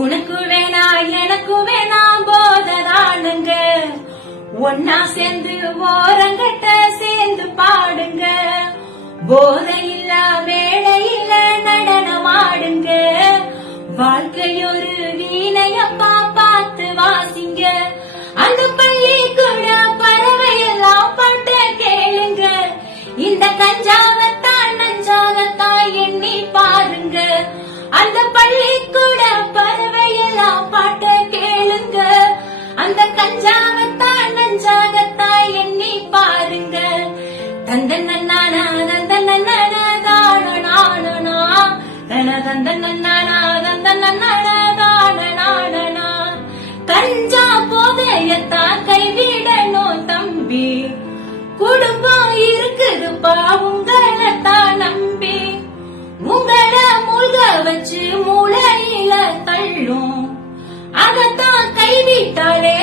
உனக்கு வேணா எனக்கு வேணா போததானுங்க. ஒன்னா சேர்ந்து ஓரங்கட்ட சேர்ந்து பாடுங்க. போதை இல்ல மேடை இல்ல நடனம் ஆடுங்க வாழ்க்கை ஒரு வீணையப்பா பார்த்து வாசிங்க. அந்த பள்ளி கூட பறவை எல்லாம் பாட்ட கேளுங்க. இந்த கஞ்சாவத்தான் நஞ்சாகத்தான் எண்ணி பாருங்க அந்த கூட பறவையெல்லாம் பாட்ட கேளுங்க. அந்த கஞ்சாவத்தான் நஞ்சாகத்தான் எண்ணி பாருங்க. தந்த நன்னானா தந்த நன்னானா தான நானனா தன தந்த நன்னானா தந்த நன்னானா தான நானனா கஞ்சா போதையத்தான் கைவிடணும் தம்பி. குடும்பம் இருக்குதுப்பா பாவுங்க. ತನ್ನ ಕೈ ಬಿಟ್ಟಾಳೆ